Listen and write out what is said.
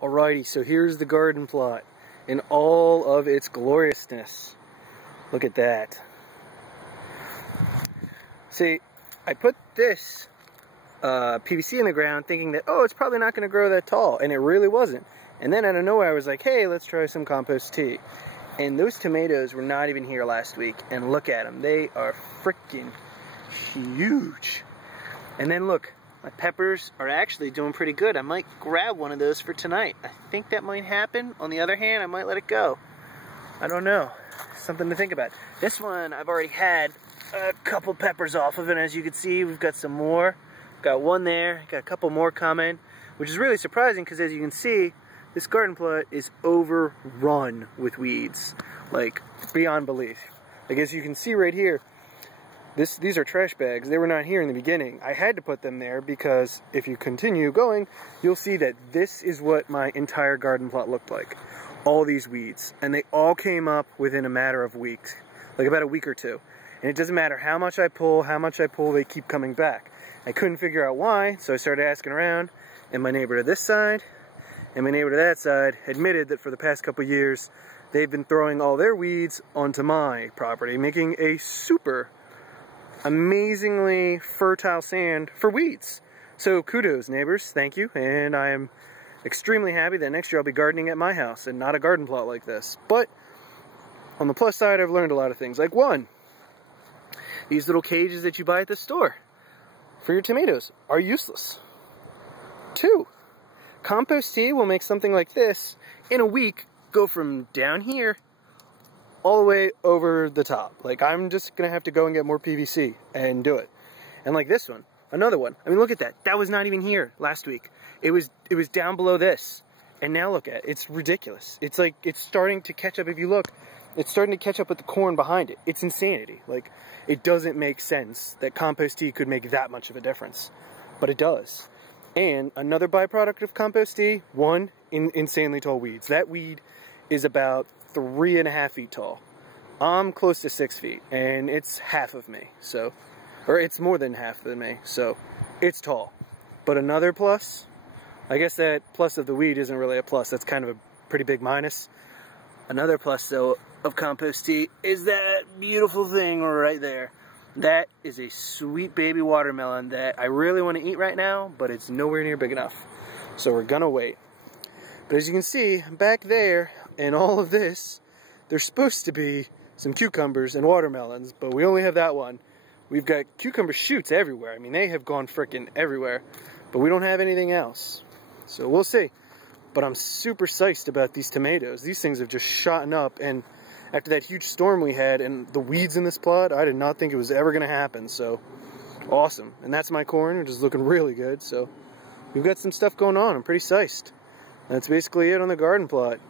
Alrighty, so here's the garden plot in all of its gloriousness. Look at that. See, I put this PVC in the ground thinking that, oh, it's probably not going to grow that tall, and it really wasn't. And then out of nowhere I was like, hey, let's try some compost tea. And those tomatoes were not even here last week, and look at them. They are freaking huge. And then look, my peppers are actually doing pretty good. I might grab one of those for tonight. I think that might happen. On the other hand, I might let it go. I don't know. Something to think about. This one, I've already had a couple peppers off of it. As you can see, we've got some more. Got one there, got a couple more coming, which is really surprising because as you can see, this garden plot is overrun with weeds, like beyond belief. Like as you can see right here, these are trash bags. They were not here in the beginning. I had to put them there because if you continue going, you'll see that this is what my entire garden plot looked like. All these weeds, and they all came up within a matter of weeks, like about a week or two. And it doesn't matter how much I pull, they keep coming back. I couldn't figure out why, so I started asking around, and my neighbor to this side and my neighbor to that side admitted that for the past couple years, they've been throwing all their weeds onto my property, making a super amazingly fertile sand for weeds. So kudos, neighbors, thank you, and I am extremely happy that next year I'll be gardening at my house and not a garden plot like this. But on the plus side, I've learned a lot of things. Like one, these little cages that you buy at the store for your tomatoes are useless. Two, compost tea will make something like this in a week go from down here all the way over the top. Like I'm just gonna have to go and get more PVC and do it. And like this one, another one. I mean, look at that. That was not even here last week. It was down below this. And now look at it. It's ridiculous. It's like, it's starting to catch up. If you look, it's starting to catch up with the corn behind it. It's insanity. Like, it doesn't make sense that compost tea could make that much of a difference. But it does. And another byproduct of compost tea, one, insanely tall weeds. That weed is about 3.5 feet tall. I'm close to 6 feet, and it's half of me, so, or it's more than half of me, so it's tall. But another plus, I guess that plus of the weed isn't really a plus, that's kind of a pretty big minus. Another plus, though, of compost tea is that beautiful thing right there. That is a sweet baby watermelon that I really want to eat right now, but it's nowhere near big enough. So we're gonna wait. But as you can see, back there, in all of this, there's supposed to be some cucumbers and watermelons, but we only have that one. We've got cucumber shoots everywhere. I mean, they have gone frickin' everywhere, but we don't have anything else. So we'll see. But I'm super psyched about these tomatoes. These things have just shot up, and after that huge storm we had and the weeds in this plot, I did not think it was ever gonna happen, so awesome. And that's my corn, which is looking really good, so we've got some stuff going on. I'm pretty psyched. That's basically it on the garden plot.